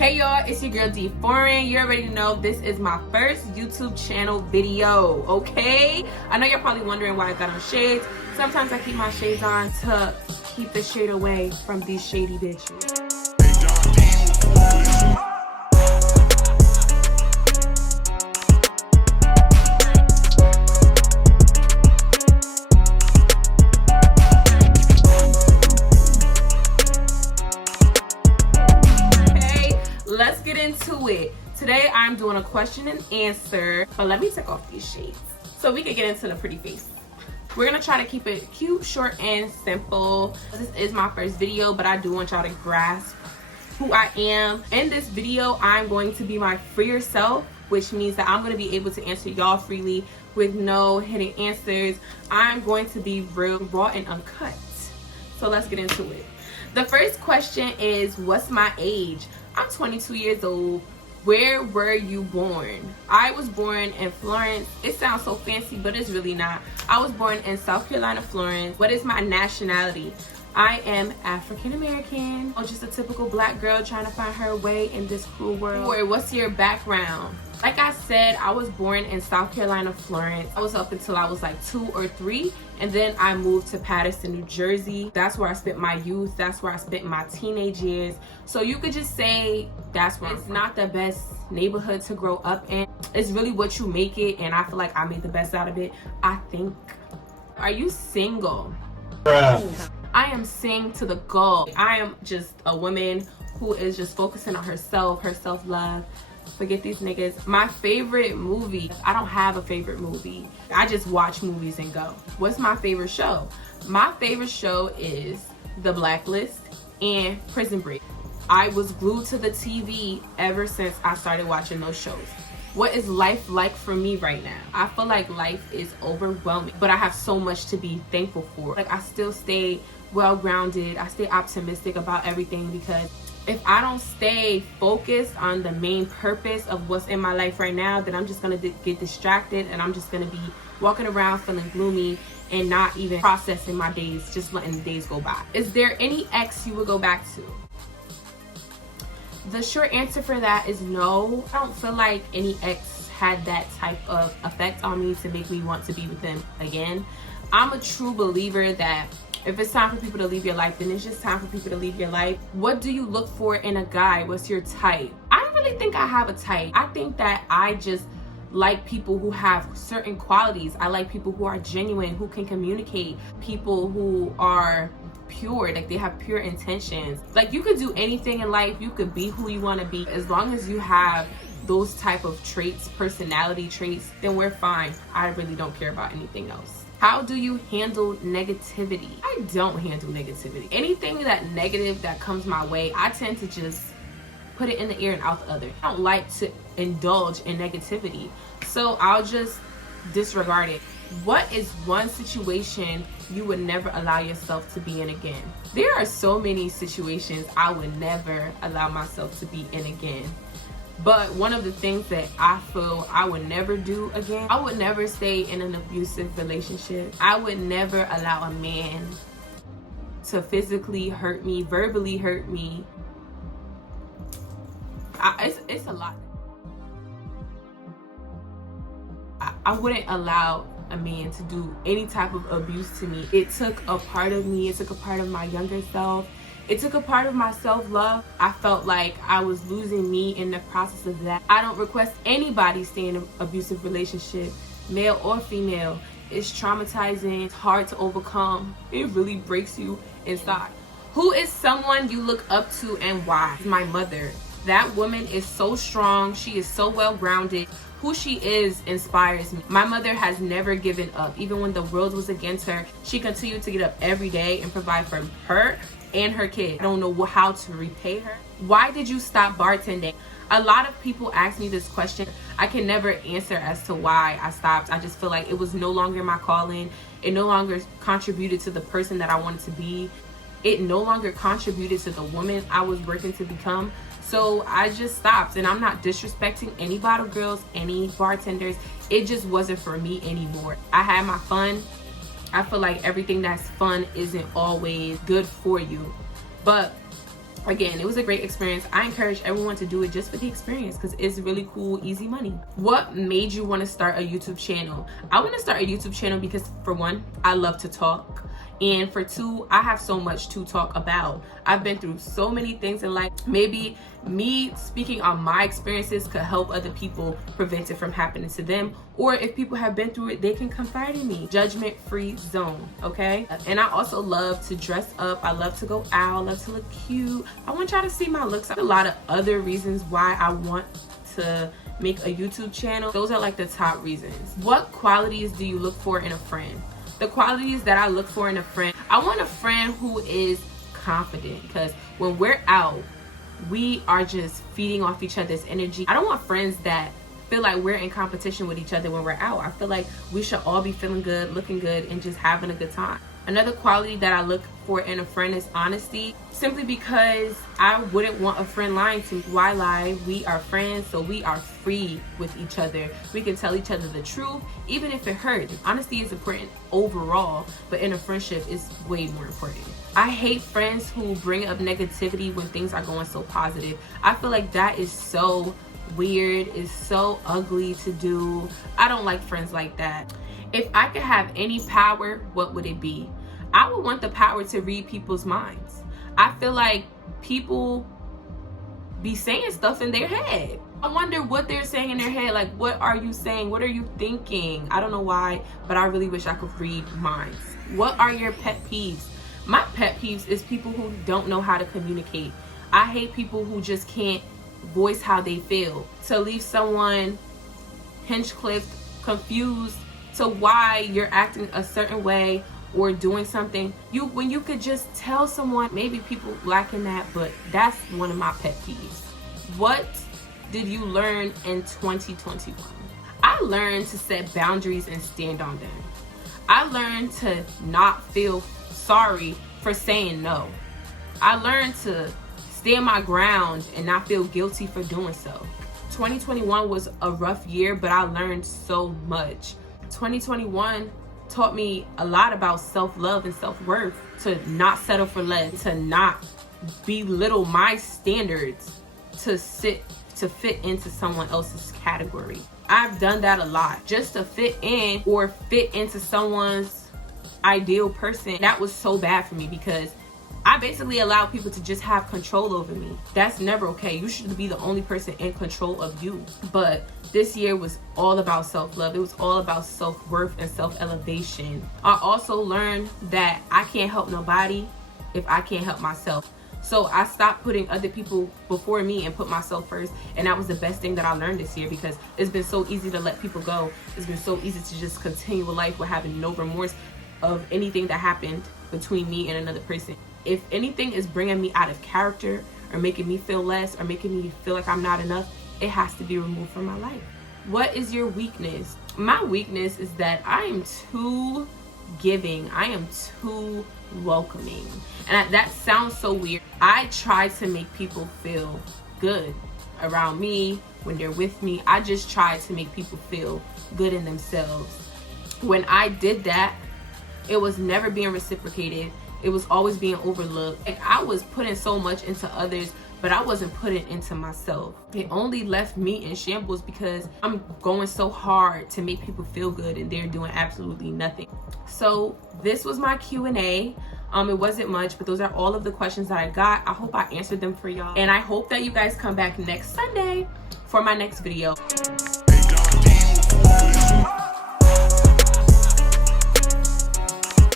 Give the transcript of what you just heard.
Hey y'all, it's your girl D Foreign. You already know this is my first YouTube channel video, okay? I know you're probably wondering why I got on shades. Sometimes I keep my shades on to keep the shade away from these shady bitches. Let's get into it. Today I'm doing a question and answer, but let me take off these shades so we can get into the pretty face. We're gonna try to keep it cute, short, and simple. This is my first video, but I do want y'all to grasp who I am. In this video, I'm going to be my freer self, which means that I'm gonna be able to answer y'all freely with no hidden answers. I'm going to be real, raw, and uncut. So let's get into it. The first question is, what's my age? I'm 22 years old. Where were you born? I was born in Florence. It sounds so fancy, but it's really not. I was born in South Carolina, Florence. What is my nationality? I am African American. Oh, just a typical black girl trying to find her way in this cruel world. What's your background? Like I said, I was born in South Carolina, Florence. I was up until I was like 2 or 3, and then I moved to Paterson, New Jersey. That's where I spent my youth. That's where I spent my teenage years. So you could just say that's where it's not the best neighborhood to grow up in. It's really what you make it, and I feel like I made the best out of it, I think. Are you single? I am sing to the goal. I am just a woman who is just focusing on herself, her self-love. Forget these niggas. My favorite movie, I don't have a favorite movie. I just watch movies and go. What's my favorite show? My favorite show is The Blacklist and Prison Break. I was glued to the TV ever since I started watching those shows. What is life like for me right now? I feel like life is overwhelming, but I have so much to be thankful for. Like, I still stay well-grounded. I stay optimistic about everything, because if I don't stay focused on the main purpose of what's in my life right now, then I'm just gonna get distracted, and I'm just gonna be walking around feeling gloomy and not even processing my days, just letting the days go by. Is there any ex you would go back to? The short answer for that is no. I don't feel like any ex had that type of effect on me to make me want to be with them again. I'm a true believer that if it's time for people to leave your life, then it's just time for people to leave your life. What do you look for in a guy? What's your type? I don't really think I have a type. I think that I just like people who have certain qualities. I like people who are genuine, who can communicate, people who are pure, like they have pure intentions. Like, you could do anything in life, you could be who you want to be, as long as you have those type of traits, personality traits, then we're fine. I really don't care about anything else. How do you handle negativity? I don't handle negativity. Anything that negative that comes my way, I tend to just put it in the ear and out the other. I don't like to indulge in negativity, so I'll just disregard it. What is one situation you would never allow yourself to be in again? There are so many situations I would never allow myself to be in again. But one of the things that I feel I would never do again, I would never stay in an abusive relationship. I would never allow a man to physically hurt me, verbally hurt me. It's a lot. I wouldn't allow a man to do any type of abuse to me. It took a part of me. It took a part of my younger self. It took a part of my self-love. I felt like I was losing me in the process of that. I don't request anybody stay in an abusive relationship, male or female. It's traumatizing. It's hard to overcome. It really breaks you inside. Who is someone you look up to and why? My mother. That woman is so strong. She is so well-grounded. Who she is inspires me. My mother has never given up. Even when the world was against her, she continued to get up every day and provide for her and her kid. I don't know how to repay her. Why did you stop bartending? A lot of people ask me this question. I can never answer as to why I stopped. I just feel like it was no longer my calling. It no longer contributed to the person that I wanted to be. It no longer contributed to the woman I was working to become. So I just stopped, and I'm not disrespecting any bottle girls, any bartenders. It just wasn't for me anymore. I had my fun. I feel like everything that's fun isn't always good for you. But Again, it was a great experience. I encourage everyone to do it just for the experience because it's really cool, easy money. What made you want to start a YouTube channel? I want to start a YouTube channel because, for one, I love to talk. And for two, I have so much to talk about. I've been through so many things in life. Maybe me speaking on my experiences could help other people prevent it from happening to them. Or if people have been through it, they can confide in me. Judgment-free zone, okay? And I also love to dress up. I love to go out. I love to look cute. I want y'all to see my looks. A lot of other reasons why I want to make a YouTube channel. Those are like the top reasons. What qualities do you look for in a friend? The qualities that I look for in a friend, I want a friend who is confident, because when we're out, we are just feeding off each other's energy. I don't want friends that feel like we're in competition with each other when we're out. I feel like we should all be feeling good, looking good, and just having a good time. Another quality that I look for in a friend is honesty, simply because I wouldn't want a friend lying to me. Why lie? We are friends, so we are free with each other. We can tell each other the truth, even if it hurts. Honesty is important overall, but in a friendship, it's way more important. I hate friends who bring up negativity when things are going so positive. I feel like that is so weird, it's so ugly to do. I don't like friends like that. If I could have any power, what would it be? I would want the power to read people's minds. I feel like people be saying stuff in their head. I wonder what they're saying in their head. Like, what are you saying? What are you thinking? I don't know why, but I really wish I could read minds. What are your pet peeves? My pet peeves is people who don't know how to communicate. I hate people who just can't voice how they feel. To leave someone hinge-clipped, confused to why you're acting a certain way or doing something, when you could just tell someone. Maybe people lack in that, but that's one of my pet peeves. What did you learn in 2021? I learned to set boundaries and stand on them. I learned to not feel sorry for saying no. I learned to stand my ground and not feel guilty for doing so. 2021 was a rough year, but I learned so much. 2021 taught me a lot about self-love and self-worth, to not settle for less, to not belittle my standards to fit into someone else's category. I've done that a lot, just to fit in or fit into someone's ideal person. That was so bad for me because I basically allow people to just have control over me. That's never okay. You should be the only person in control of you. But this year was all about self-love. It was all about self-worth and self-elevation. I also learned that I can't help nobody if I can't help myself. So I stopped putting other people before me and put myself first. And that was the best thing that I learned this year, because it's been so easy to let people go. It's been so easy to just continue a life with having no remorse of anything that happened between me and another person. If anything is bringing me out of character or making me feel less or making me feel like I'm not enough, it has to be removed from my life. What is your weakness? My weakness is that I am too giving. I am too welcoming. And that sounds so weird. I try to make people feel good around me when they're with me. I just try to make people feel good in themselves. When I did that, it was never being reciprocated. It was always being overlooked. Like, I was putting so much into others, but I wasn't putting into myself. It only left me in shambles because I'm going so hard to make people feel good and they're doing absolutely nothing. So this was my Q&A. It wasn't much, but those are all of the questions that I got. I hope I answered them for y'all. And I hope that you guys come back next Sunday for my next video.